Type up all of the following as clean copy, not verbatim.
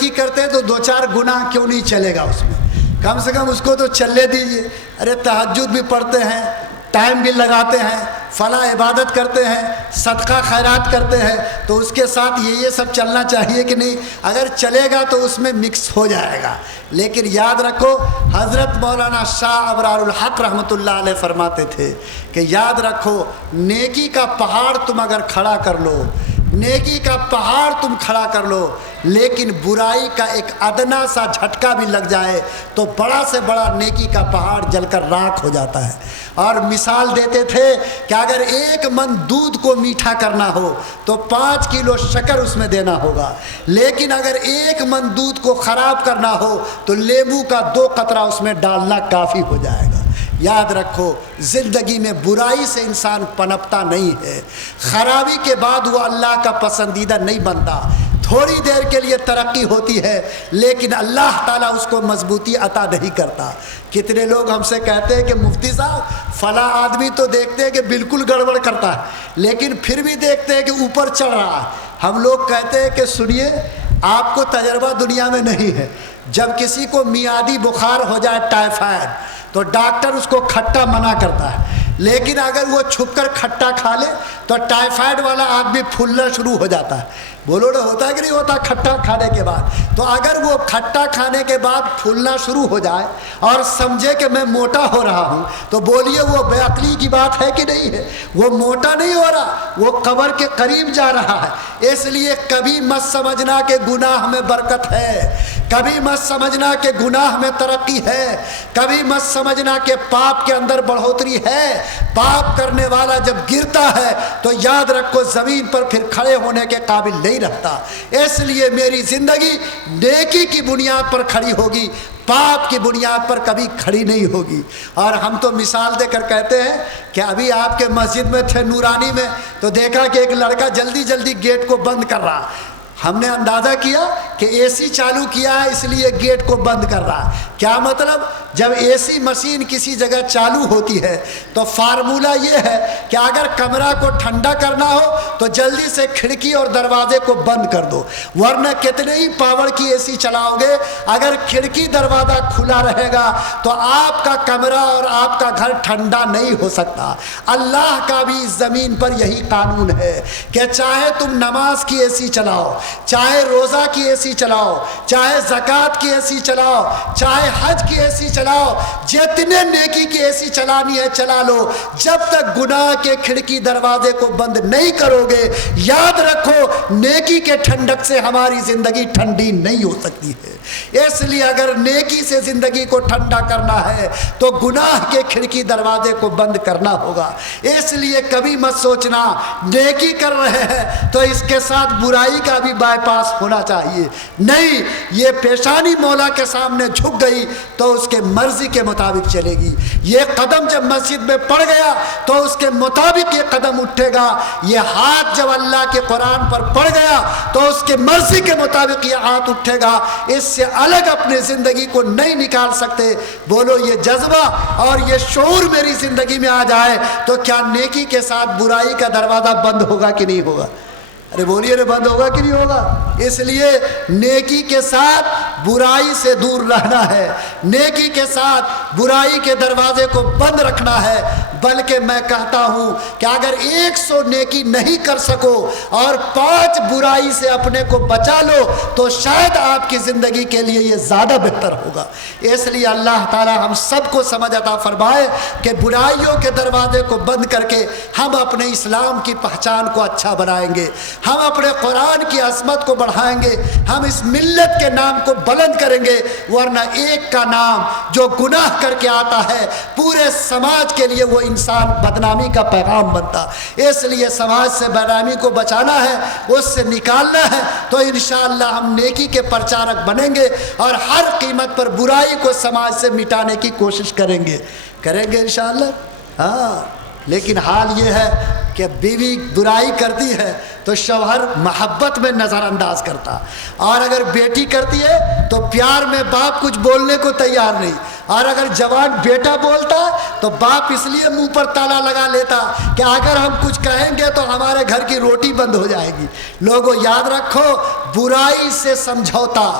نیکی کرتے ہیں تو 2-4 گناہ کیوں نہیں چلے گا اس میں؟ کم سے کم اس کو تو چلنے دیجیے۔ ارے تہجد بھی پڑھتے ہیں، ٹائم بھی لگاتے ہیں، فلاں عبادت کرتے ہیں، صدقہ خیرات کرتے ہیں، تو اس کے ساتھ یہ سب چلنا چاہیے کہ نہیں؟ اگر چلے گا تو اس میں مکس ہو جائے گا۔ لیکن یاد رکھو، حضرت مولانا شاہ ابرار الحق رحمۃ اللہ علیہ فرماتے تھے کہ یاد رکھو، نیکی کا پہاڑ تم اگر کھڑا کر لو، نیکی کا پہاڑ تم کھڑا کر لو، لیکن برائی کا ایک ادنا سا جھٹکا بھی لگ جائے تو بڑا سے بڑا نیکی کا پہاڑ جل کر راکھ ہو جاتا ہے۔ اور مثال دیتے تھے کہ اگر 1 من دودھ کو میٹھا کرنا ہو تو 5 کلو شکر اس میں دینا ہوگا، لیکن اگر 1 من دودھ کو خراب کرنا ہو تو لیمو کا 2 قطرہ اس میں ڈالنا کافی ہو جائے گا۔ یاد رکھو، زندگی میں برائی سے انسان پنپتا نہیں ہے، خرابی کے بعد وہ اللہ کا پسندیدہ نہیں بنتا۔ تھوڑی دیر کے لیے ترقی ہوتی ہے لیکن اللہ تعالیٰ اس کو مضبوطی عطا نہیں کرتا۔ کتنے لوگ ہم سے کہتے ہیں کہ مفتی صاحب فلاں آدمی تو دیکھتے ہیں کہ بالکل گڑبڑ کرتا ہے لیکن پھر بھی دیکھتے ہیں کہ اوپر چڑھ رہا ہے۔ ہم لوگ کہتے ہیں کہ سنیے، آپ کو تجربہ دنیا میں نہیں ہے۔ جب کسی کو میعادی بخار ہو جائے، ٹائیفائڈ، تو ڈاکٹر اس کو کھٹا منع کرتا ہے، لیکن اگر وہ چھپ کر کھٹا کھا لے تو ٹائیفائڈ والا آدمی پھولنا شروع ہو جاتا ہے۔ بولو نا، ہوتا ہے کہ نہیں ہوتا کھٹا کھانے کے بعد؟ تو اگر وہ کھٹا کھانے کے بعد پھولنا شروع ہو جائے اور سمجھے کہ میں موٹا ہو رہا ہوں، تو بولیے وہ بے عقلی کی بات ہے کہ نہیں ہے؟ وہ موٹا نہیں ہو رہا، وہ قبر کے قریب جا رہا ہے۔ اس لیے کبھی مت سمجھنا کہ گناہ میں برکت ہے، کبھی مت سمجھنا کہ گناہ میں ترقی ہے، کبھی مت سمجھنا کہ پاپ کے اندر بڑھوتری ہے۔ پاپ کرنے والا جب گرتا ہے تو یاد رکھو زمین پر پھر کھڑے ہونے کے قابل نہیں رہتا۔ اس لیے میری زندگی نیکی کی بنیاد پر کھڑی ہوگی، پاپ کی بنیاد پر کبھی کھڑی نہیں ہوگی۔ اور ہم تو مثال دے کر کہتے ہیں کہ ابھی آپ کے مسجد میں تھے نورانی میں، تو دیکھا کہ ایک لڑکا جلدی جلدی گیٹ کو بند کر رہا۔ ہم نے اندازہ کیا کہ اے سی چالو کیا ہے اس لیے گیٹ کو بند کر رہا ہے۔ کیا مطلب؟ جب اے سی مشین کسی جگہ چالو ہوتی ہے تو فارمولہ یہ ہے کہ اگر کمرہ کو ٹھنڈا کرنا ہو تو جلدی سے کھڑکی اور دروازے کو بند کر دو، ورنہ کتنے ہی پاور کی اے سی چلاؤ گے، اگر کھڑکی دروازہ کھلا رہے گا تو آپ کا کمرہ اور آپ کا گھر ٹھنڈا نہیں ہو سکتا۔ اللہ کا بھی زمین پر یہی قانون ہے کہ چاہے تم نماز کی اے سی چلاؤ، چاہے روزہ کی اے سی چلاؤ، چاہے زکوٰۃ کی اے سی چلاؤ، چاہے حج کی اے سی چلاؤ، جتنے نیکی کی اے سی چلانی ہے چلا لو، جب تک گناہ کے کھڑکی دروازے کو بند نہیں کرو گے، یاد رکھو نیکی کے ٹھنڈک سے ہماری زندگی ٹھنڈی نہیں ہو سکتی ہے۔ اس لیے اگر نیکی سے زندگی کو ٹھنڈا کرنا ہے تو گناہ کے کھڑکی دروازے کو بند کرنا ہوگا۔ اس لیے کبھی مت سوچنا نیکی کر رہے ہیں تو اس کے ساتھ برائی کا بھی بائی پاس ہونا چاہیے، نہیں، یہ پیشانی مولا کے سامنے جھک گئی تو اس کے مرضی کے مطابق چلے گی۔ یہ قدم جب مسجد میں پڑ گیا تو اس کے مطابق یہ قدم اٹھے گا، یہ ہاتھ جب اللہ کے قرآن پر پڑ گیا تو اس کے مرضی کے مطابق یہ ہاتھ اٹھے گا، اس سے الگ اپنے زندگی کو نہیں نکال سکتے۔ بولو یہ جذبہ اور یہ شعور میری زندگی میں آ جائے تو کیا نیکی کے ساتھ برائی کا دروازہ بند ہوگا کہ نہیں ہوگا؟ ارے بولیے نا، بند ہوگا کہ نہیں ہوگا؟ اس لیے نیکی کے ساتھ برائی سے دور رہنا ہے، نیکی کے ساتھ برائی کے دروازے کو بند رکھنا ہے۔ بلکہ میں کہتا ہوں کہ اگر 100 نیکی نہیں کر سکو اور 5 برائی سے اپنے کو بچا لو تو شاید آپ کی زندگی کے لیے یہ زیادہ بہتر ہوگا۔ اس لیے اللہ تعالی ہم سب کو سمجھ عطا فرمائے کہ برائیوں کے دروازے کو بند کر کے ہم اپنے اسلام کی پہچان کو اچھا بنائیں گے، ہم اپنے قرآن کی عظمت کو بڑھائیں گے، ہم اس ملت کے نام کو بلند کریں گے، ورنہ ایک کا نام جو گناہ کر کے آتا ہے پورے سماج کے لیے وہ انسان بدنامی کا پیغام بنتا۔ اس لیے سماج سے بدنامی کو بچانا ہے، اس سے نکالنا ہے، تو انشاءاللہ ہم نیکی کے پرچارک بنیں گے اور ہر قیمت پر برائی کو سماج سے مٹانے کی کوشش کریں گے انشاءاللہ۔ ہاں، لیکن حال یہ ہے کہ بیوی برائی کرتی ہے تو شوہر محبت میں نظر انداز کرتا، اور اگر بیٹی کرتی ہے تو پیار میں باپ کچھ بولنے کو تیار نہیں، اور اگر جوان بیٹا بولتا تو باپ اس لیے منہ پر تالا لگا لیتا کہ اگر ہم کچھ کہیں گے تو ہمارے گھر کی روٹی بند ہو جائے گی۔ لوگوں یاد رکھو، برائی سے سمجھوتا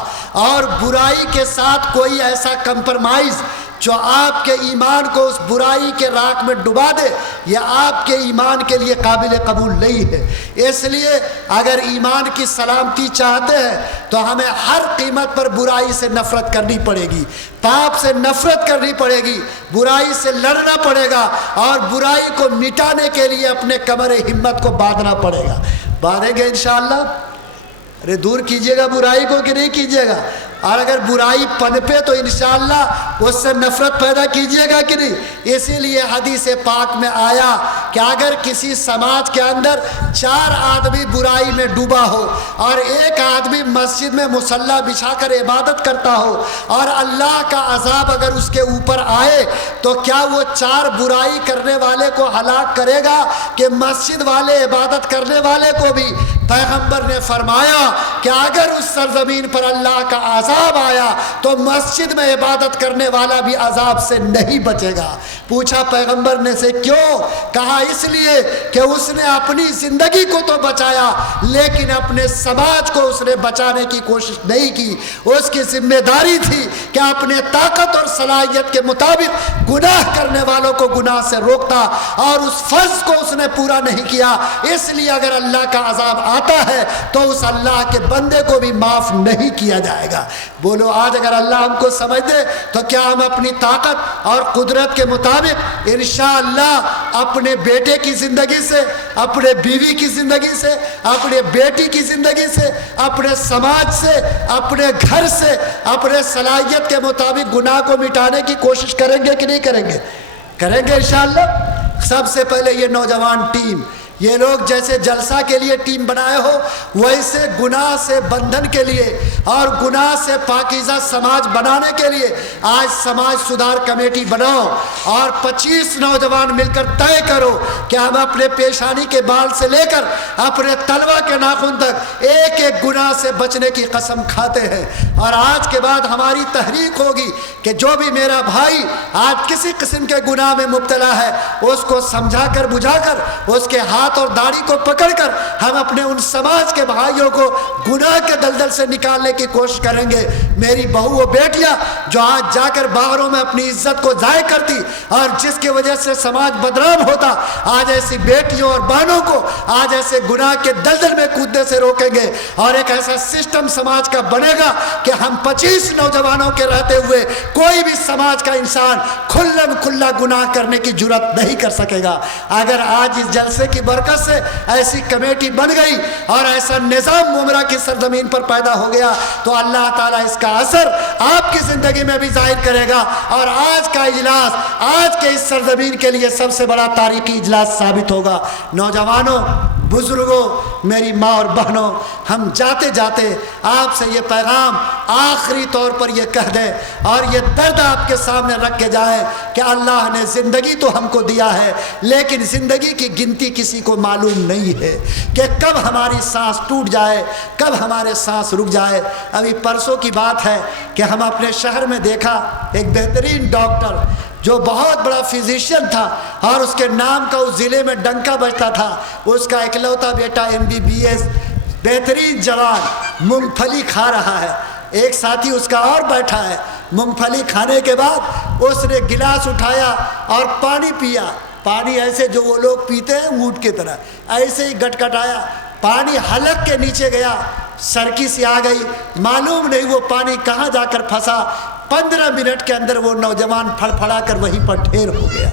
اور برائی کے ساتھ کوئی ایسا کمپرمائز جو آپ کے ایمان کو اس برائی کے راک میں ڈبا دے، یہ آپ کے ایمان کے لیے قابل قبول نہیں ہے۔ اس لیے اگر ایمان کی سلامتی چاہتے ہیں تو ہمیں ہر قیمت پر برائی سے نفرت کرنی پڑے گی، پاپ سے نفرت کرنی پڑے گی، برائی سے لڑنا پڑے گا، اور برائی کو مٹانے کے لیے اپنے کمر ہمت کو باندھنا پڑے گا۔ باندھیں گے انشاءاللہ؟ ارے دور کیجئے گا برائی کو کہ نہیں کیجئے گا؟ اور اگر برائی پنپے تو انشاءاللہ اس سے نفرت پیدا کیجئے گا کہ نہیں؟ اسی لیے حدیث پاک میں آیا کہ اگر کسی سماج کے اندر 4 آدمی برائی میں ڈوبا ہو اور ایک آدمی مسجد میں مصلی بچھا کر عبادت کرتا ہو اور اللہ کا عذاب اگر اس کے اوپر آئے تو کیا وہ 4 برائی کرنے والے کو ہلاک کرے گا کہ مسجد والے عبادت کرنے والے کو بھی؟ پیغمبر نے فرمایا کہ اگر اس سرزمین پر اللہ کا عذاب آیا تو مسجد میں عبادت کرنے والا بھی عذاب سے نہیں بچے گا۔ پوچھا پیغمبر نے سے کیوں؟ کہا اس لیے کہ اس نے اپنی زندگی کو تو بچایا لیکن اپنے سماج کو اس نے بچانے کی کوشش نہیں کی۔ اس کی ذمہ داری تھی کہ اپنے طاقت اور صلاحیت کے مطابق گناہ کرنے والوں کو گناہ سے روکتا، اور اس فرض کو اس نے پورا نہیں کیا۔ اس لیے اگر اللہ کا عذاب آتا ہے تو اس اللہ کے بندے کو بھی معاف نہیں کیا جائے گا۔ بولو آج اگر اللہ ہم کو سمجھ دے تو کیا ہم اپنی طاقت اور قدرت کے مطابق انشاءاللہ اپنے بیٹے کی زندگی سے، اپنے بیوی کی زندگی سے، اپنے بیٹی کی زندگی سے، اپنے سماج سے، اپنے گھر سے، اپنے صلاحیت کے مطابق گناہ کو مٹانے کی کوشش کریں گے کہ نہیں کریں گے؟ کریں گے انشاءاللہ۔ سب سے پہلے یہ نوجوان ٹیم، یہ لوگ جیسے جلسہ کے لیے ٹیم بنائے ہو ویسے گناہ سے بندھن کے لیے اور گناہ سے پاکیزہ سماج بنانے کے لیے آج سماج سدھار کمیٹی بناؤ، اور 25 نوجوان مل کر طے کرو کہ ہم اپنے پیشانی کے بال سے لے کر اپنے تلوا کے ناخن تک ایک ایک گناہ سے بچنے کی قسم کھاتے ہیں۔ اور آج کے بعد ہماری تحریک ہوگی کہ جو بھی میرا بھائی آج کسی قسم کے گناہ میں مبتلا ہے اس کو سمجھا کر بجھا کر اس کے ہاتھ اور داڑھی کو پکڑ کر ہم اپنے ان سماج کے بھائیوں کو گناہ کے دلدل سے نکالنے کی کوشش کریں گے۔ میری بہو و بیٹیاں جو آج جا کر باہروں میں اپنی عزت کو ضائع کرتی اور جس کی وجہ سے سماج بدنام ہوتا، آج ایسی بیٹیوں اور بہنوں کو آج ایسے گناہ کے دلدل میں کودنے سے روکیں گے، اور ایک ایسا سسٹم سماج کا بنے گا کہ ہم 25 نوجوانوں کے رہتے ہوئے کوئی بھی سماج کا انسان کھلم کھلا گناہ کرنے کی جرات نہیں کر سکے گا۔ اگر آج اس جلسے کی برکت سے ایسی کمیٹی بن گئی اور ایسا نظام عمرہ کی سرزمین پر پیدا ہو گیا تو اللہ تعالیٰ اس کا اثر آپ کی زندگی میں بھی ظاہر کرے گا، اور آج کا اجلاس آج کے اس سرزمین کے لیے سب سے بڑا تاریخی اجلاس ثابت ہوگا۔ نوجوانوں، بزرگوں، میری ماں اور بہنوں، ہم جاتے جاتے آپ سے یہ پیغام آخری طور پر یہ کہہ دیں اور یہ درد آپ کے سامنے رکھ کے جائیں کہ اللہ نے زندگی تو ہم کو دیا ہے لیکن زندگی کی گنتی کسی کو معلوم نہیں ہے کہ کب ہماری سانس ٹوٹ جائے، کب ہمارے سانس رک جائے۔ ابھی پرسوں کی بات ہے کہ ہم اپنے شہر میں دیکھا ایک بہترین ڈاکٹر جو بہت بڑا فزیشین تھا اور اس کے نام کا اس ضلع میں ڈنکا بجتا تھا، اس کا اکلوتا بیٹا MBBS بہترین جوان مونگ پھلی کھا رہا ہے، ایک ساتھی اس کا اور بیٹھا ہے، مونگ پھلی کھانے کے بعد اس نے گلاس اٹھایا اور پانی پیا، پانی ایسے جو وہ لوگ پیتے ہیں اونٹ کی طرح، ایسے ہی گٹگٹایا، پانی حلق کے نیچے گیا، سرکی سی آ گئی، معلوم نہیں وہ پانی کہاں جا کر پھنسا، 15 منٹ کے اندر وہ نوجوان پھڑ پھڑا کر وہیں پر ڈھیر ہو گیا۔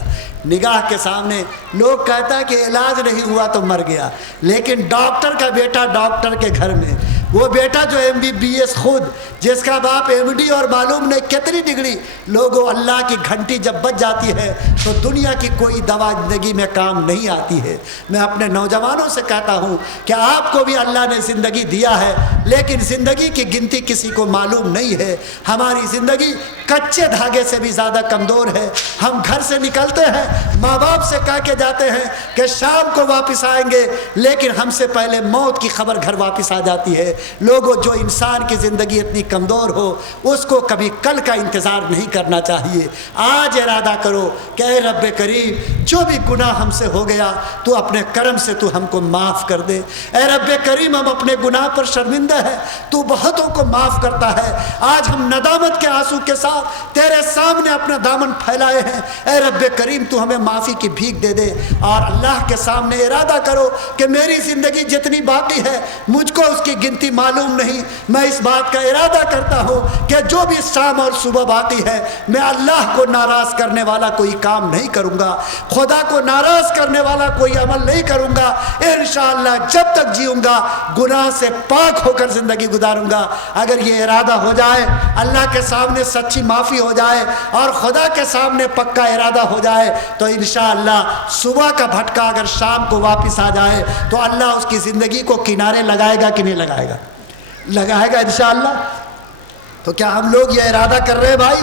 نگاہ کے سامنے لوگ کہتا ہے کہ علاج نہیں ہوا تو مر گیا، لیکن ڈاکٹر کا بیٹا ڈاکٹر کے گھر میں، وہ بیٹا جو MBBS خود، جس کا باپ MD اور معلوم نہیں کتنی ڈگری، لوگوں اللہ کی گھنٹی جب بج جاتی ہے تو دنیا کی کوئی دوا زندگی میں کام نہیں آتی ہے۔ میں اپنے نوجوانوں سے کہتا ہوں کہ آپ کو بھی اللہ نے زندگی دیا ہے لیکن زندگی کی گنتی کسی کو معلوم نہیں ہے۔ ہماری زندگی کچے دھاگے سے بھی زیادہ کمزور ہے۔ ہم گھر سے نکلتے ہیں، ماں باپ سے کہہ کے جاتے ہیں کہ شام کو واپس آئیں گے، لیکن ہم سے پہلے موت کی خبر گھر واپس آ جاتی ہے۔ لوگوں جو انسان کی زندگی اتنی کمزور ہو اس کو کبھی کل کا انتظار نہیں کرنا چاہیے. آج ارادہ کرو کہ اے رب کریم جو بھی گناہ ہم سے ہو گیا تو اپنے کرم سے تو ہم کو معاف کر دے. اے رب کریم ہم اپنے گناہ پر شرمندہ ہے، تو بہتوں کو معاف کرتا ہے. آج ہم ندامت کے آنسو کے ساتھ تیرے سامنے اپنا دامن پھیلائے ہیں. اے رب کریم تو ہمیں معافی کی بھیک دے دے. اور اللہ کے سامنے ارادہ کرو کہ میری زندگی جتنی باقی ہے مجھ کو اس کی گنتی معلوم نہیں، میں اس بات کا ارادہ کرتا ہوں کہ جو بھی شام اور صبح باقی ہے میں اللہ کو ناراض کرنے والا کوئی کام نہیں کروں گا، خدا کو ناراض کرنے والا کوئی عمل نہیں کروں گا. انشاءاللہ جب تک جیوں گا گناہ سے پاک ہو کر زندگی گزاروں گا. اگر یہ ارادہ ہو جائے، اللہ کے سامنے سچی معافی ہو جائے اور خدا کے سامنے پکا ارادہ ہو جائے تو انشاءاللہ صبح کا بھٹکا اگر شام کو واپس آ جائے تو اللہ اس کی زندگی کو کنارے لگائے گا کہ نہیں لگائے گا؟ لگائے گا انشاءاللہ. تو کیا ہم لوگ یہ ارادہ کر رہے ہیں بھائی؟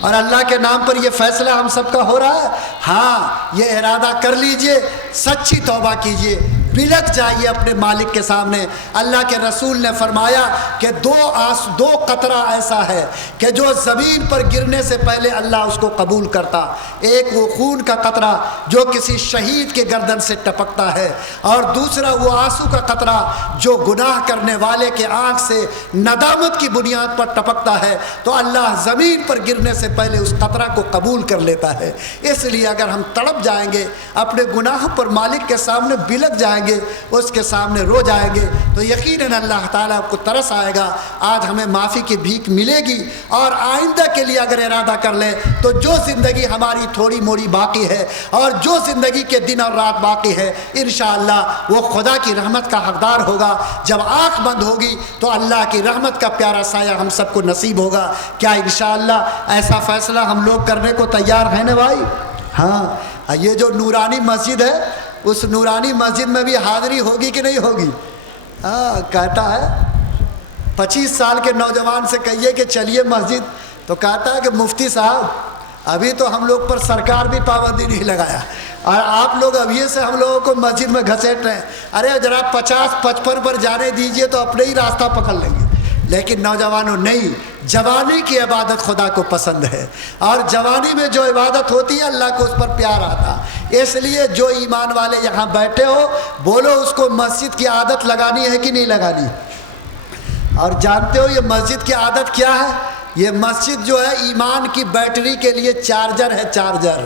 اور اللہ کے نام پر یہ فیصلہ ہم سب کا ہو رہا ہے. ہاں یہ ارادہ کر لیجئے، سچی توبہ کیجئے، بلک جائیے اپنے مالک کے سامنے. اللہ کے رسول نے فرمایا کہ دو قطرہ ایسا ہے کہ جو زمین پر گرنے سے پہلے اللہ اس کو قبول کرتا. ایک وہ خون کا قطرہ جو کسی شہید کے گردن سے ٹپکتا ہے، اور دوسرا وہ آنسو کا قطرہ جو گناہ کرنے والے کے آنکھ سے ندامت کی بنیاد پر ٹپکتا ہے. تو اللہ زمین پر گرنے سے پہلے اس قطرہ کو قبول کر لیتا ہے. اس لیے اگر ہم تڑپ جائیں گے اپنے گناہوں پر مالک کے سامنے بلک جائیں گے، اس کے سامنے رو جائیں گے تو یقیناً اللہ تعالیٰ کو ترس آئے گا. آج ہمیں معافی کی بھیک ملے گی. اور آئندہ کے لیے اگر ارادہ کر لیں تو جو زندگی ہماری تھوڑی موڑی باقی ہے اور جو زندگی کے دن اور رات باقی ہے انشاءاللہ وہ خدا کی رحمت کا حقدار ہوگا. جب آنکھ بند ہوگی تو اللہ کی رحمت کا پیارا سایہ ہم سب کو نصیب ہوگا. کیا انشاءاللہ ایسا فیصلہ ہم لوگ کرنے کو تیار ہیں نا بھائی؟ ہاں یہ جو نورانی مسجد ہے اس نورانی مسجد میں بھی حاضری ہوگی کہ نہیں ہوگی؟ کہتا ہے 25 سال کے نوجوان سے کہیے کہ چلیے مسجد، تو کہتا ہے کہ مفتی صاحب ابھی تو ہم لوگ پر سرکار بھی پابندی نہیں لگایا اور آپ لوگ ابھی سے ہم لوگوں کو مسجد میں گھسیٹ رہے ہیں. ارے ذرا 50-55 پر جانے دیجئے تو اپنے ہی راستہ پکڑ لیں گے. لیکن نوجوانوں نہیں، جوانی کی عبادت خدا کو پسند ہے اور جوانی میں جو عبادت ہوتی ہے اللہ کو اس پر پیار آتا. اس لیے جو ایمان والے یہاں بیٹھے ہو بولو اس کو مسجد کی عادت لگانی ہے کہ نہیں لگانی؟ اور جانتے ہو یہ مسجد کی عادت کیا ہے؟ یہ مسجد جو ہے ایمان کی بیٹری کے لیے چارجر ہے. چارجر